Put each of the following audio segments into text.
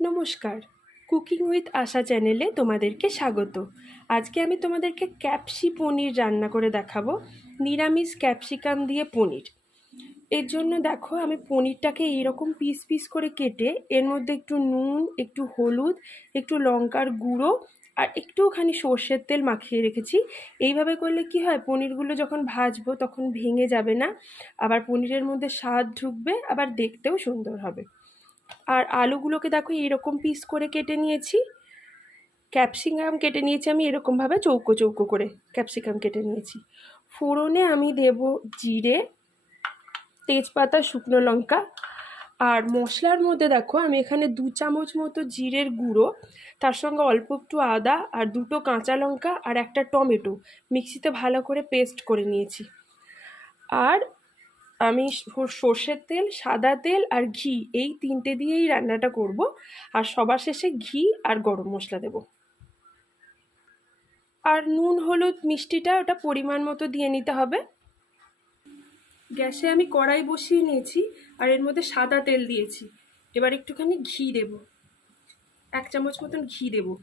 নমস্কার। Cooking with আশা চ্যানেলে তোমাদেরকে স্বাগত। আজকে আমি তোমাদেরকে ক্যাপসি পনির রান্না করে দেখাবো। নিরামিষ ক্যাপসিকাম দিয়ে পনির। এর জন্য দেখো, আমি পনিরটাকে এইরকম পিস পিস করে কেটে, এর মধ্যে একটু নুন, একটু হলুদ, একটু লঙ্কার গুঁড়ো আর একটুখানি সর্ষের তেল মাখিয়ে রেখেছি। এইভাবে করলে কি হয়, পনিরগুলো যখন ভাজবো তখন ভেঙে যাবে না, আবার পনিরের মধ্যে স্বাদ ঢুকবে, আবার দেখতেও সুন্দর হবে। আর আলুগুলোকে দেখো এরকম পিস করে কেটে নিয়েছি। ক্যাপসিকাম কেটে নিয়েছি আমি এরকমভাবে চৌকো চৌকো করে ক্যাপসিকাম কেটে নিয়েছি। ফোড়নে আমি দেব জিরে, তেজপাতা, শুকনো লঙ্কা। আর মশলার মধ্যে দেখো আমি এখানে দু চামচ মতো জিরের গুঁড়ো, তার সঙ্গে অল্প একটু আদা আর দুটো কাঁচা লঙ্কা আর একটা টমেটো মিক্সিতে ভালো করে পেস্ট করে নিয়েছি। আর আমি সর্ষের তেল, সাদা তেল আর ঘি, এই তিনটে দিয়েই রান্নাটা করব। আর সবার শেষে ঘি আর গরম মশলা দেব। আর নুন, হলুদ মিষ্টিটা ওটা পরিমাণ মতো দিয়ে নিতে হবে। গ্যাসে আমি কড়াই বসিয়ে নিয়েছি আর এর মধ্যে সাদা তেল দিয়েছি। এবার একটুখানি ঘি দেব। এক চামচ মতন ঘি দেব।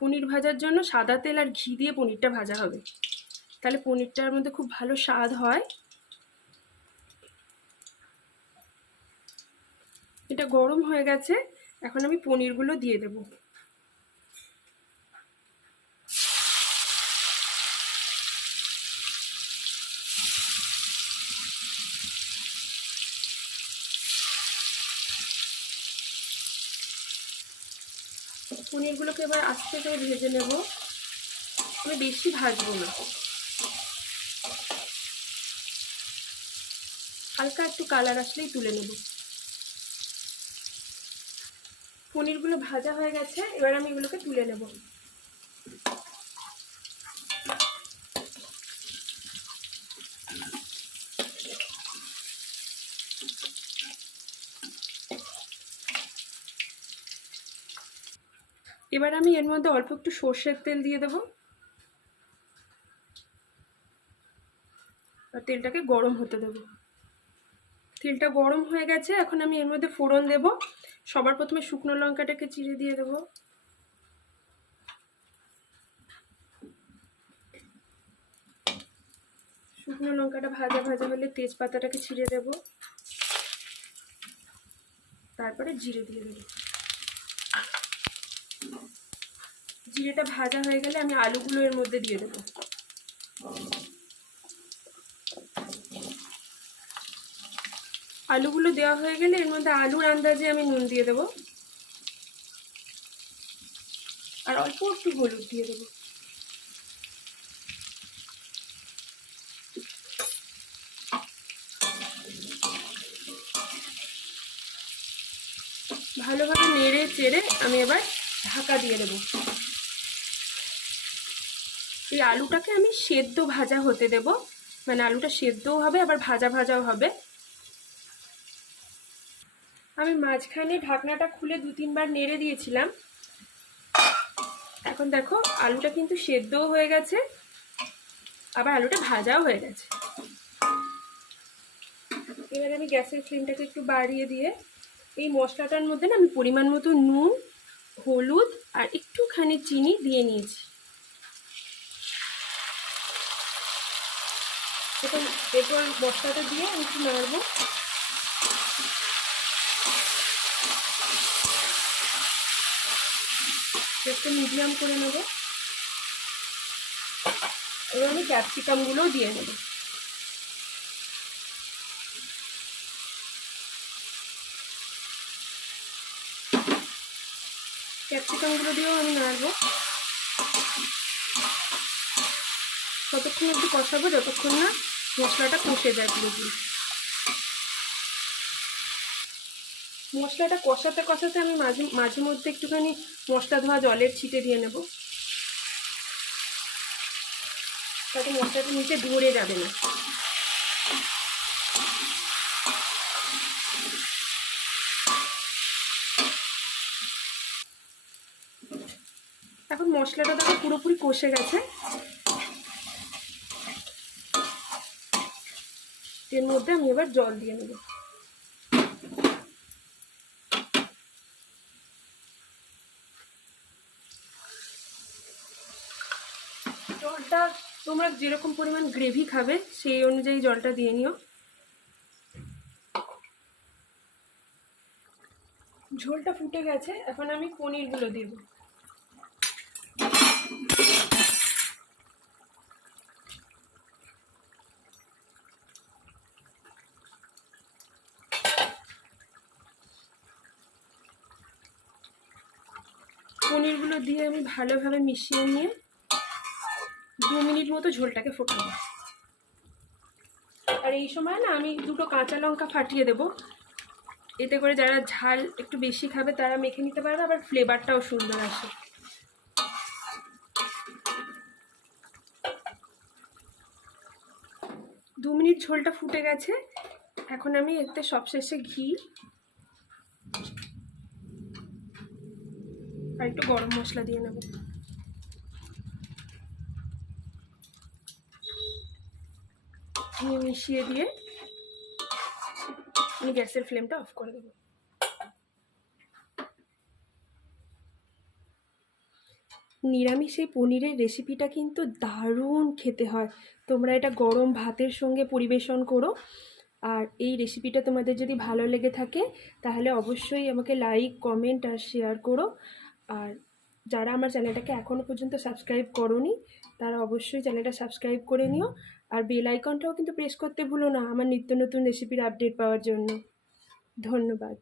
পনির ভাজার জন্য সাদা তেল আর ঘি দিয়ে পনিরটা ভাজা হবে। তাহলে পনিরটার মধ্যে খুব ভালো স্বাদ হয়। এটা গরম হয়ে গেছে, এখন আমি পনিরগুলো দিয়ে দেব। পনিরগুলোকে এবার আস্তে করে ভেজে নেব। আমি বেশি ভাজবো না। হালকা একটু কালার আসলেই তুলে নেব। পনিরগুলো ভাজা হয়ে গেছে, এবার আমি এগুলোকে তুলে নেব। এবার আমি এর মধ্যে অল্প একটু সর্ষের তেল দিয়ে দেবো। আর তেলটাকে গরম হতে দেবো। তেলটা গরম হয়ে গেছে, এখন আমি এর মধ্যে ফোড়ন দেব। সবার প্রথমে শুকনো লঙ্কাটাকে চিড়ে দিয়ে দেব। শুকনো লঙ্কাটা ভাজা ভাজা হলে তেজপাতাটাকে ছিঁড়ে দেব। তারপরে জিরে দিয়ে দেব। জিরেটা ভাজা হয়ে গেলে আমি আলুগুলো এর মধ্যে দিয়ে দেবো। আলুগুলো দেওয়া হয়ে গেলে এর মধ্যে আলুর আন্দাজে আমি নুন দিয়ে দেবো। আর অল্প একটু হলুদ দিয়ে দেবো। ভালোভাবে নেড়ে চেড়ে আমি এবার ঢাকা দিয়ে দেবো। এই আলুটাকে আমি সেদ্ধ ভাজা হতে দেব। মানে আলুটা সেদ্ধও হবে, আবার ভাজা ভাজাও হবে। আমি মাঝখানে ঢাকনাটা খুলে দু তিনবার নেড়ে দিয়েছিলাম। এখন দেখো, আলুটা কিন্তু সেদ্ধও হয়ে গেছে, আবার আলুটা ভাজাও হয়ে গেছে। এবার আমি গ্যাসের ফ্লেমটাকে একটু বাড়িয়ে দিয়ে এই মশলাটার মধ্যে না আমি পরিমাণ মতো নুন, হলুদ আর একটুখানি চিনি দিয়ে নিয়েছি। এখন এরপর মশলাটা দিয়ে আমি একটু নাড়বো। একটু মিডিয়াম করে নেব। এবার আমি ক্যাপসিকামগুলোও দিয়ে নেব। ক্যাপসিকামগুলো দিয়েও আমি নাড়বো। ততক্ষণ একটু কষাবো, যতক্ষণ না মশলাটা কষে যায় পুরোপুরি। মশলাটা কষাতে কষাতে আমি মাঝে মাঝে মধ্যে একটুখানি মশলা ধোয়া জলের ছিটে দিয়ে নেব। তাতে মশলাটা নিচে ধরে যাবে না। এখন মশলাটা দেখো পুরোপুরি কষে গেছে। এর মধ্যে আমি এবার জল দিয়ে নেব। জলটা তোমরা যেরকম পরিমাণ গ্রেভি খাবে, সেই অনুযায়ী জলটা দিয়ে নিও। ঝোলটা ফুটে গেছে, এখন আমি পনিরগুলো দেব। পনিরগুলো দিয়ে আমি ভালোভাবে মিশিয়ে নিয়ে দু মিনিট মতো ঝোলটাকে ফোটাবো। আর এই সময় না আমি দুটো কাঁচা লঙ্কা ফাটিয়ে দেবো। এতে করে যারা ঝাল একটু বেশি খাবে তারা মেখে নিতে পারবে, আবার ফ্লেভারটাও সুন্দর আসে। দু মিনিট ঝোলটা ফুটে গেছে। এখন আমি এতে সবশেষে ঘি আর একটু গরম মশলা দিয়ে নেব। ঘি মিশিয়ে দিয়ে আমি গ্যাসের ফ্লেমটা অফ করে দেবো। নিরামিষ পনিরের রেসিপিটা কিন্তু দারুণ খেতে হয়। তোমরা এটা গরম ভাতের সঙ্গে পরিবেশন করো। আর এই রেসিপিটা তোমাদের যদি ভালো লেগে থাকে, তাহলে অবশ্যই আমাকে লাইক, কমেন্ট আর শেয়ার করো। আর যারা আমার চ্যানেলটাকে এখনও পর্যন্ত সাবস্ক্রাইব করোনি, তারা অবশ্যই চ্যানেলটা সাবস্ক্রাইব করে নিও। আর বেল আইকনটাও কিন্তু প্রেস করতে ভুলো না, আমার নিত্য নতুন রেসিপির আপডেট পাওয়ার জন্য। ধন্যবাদ।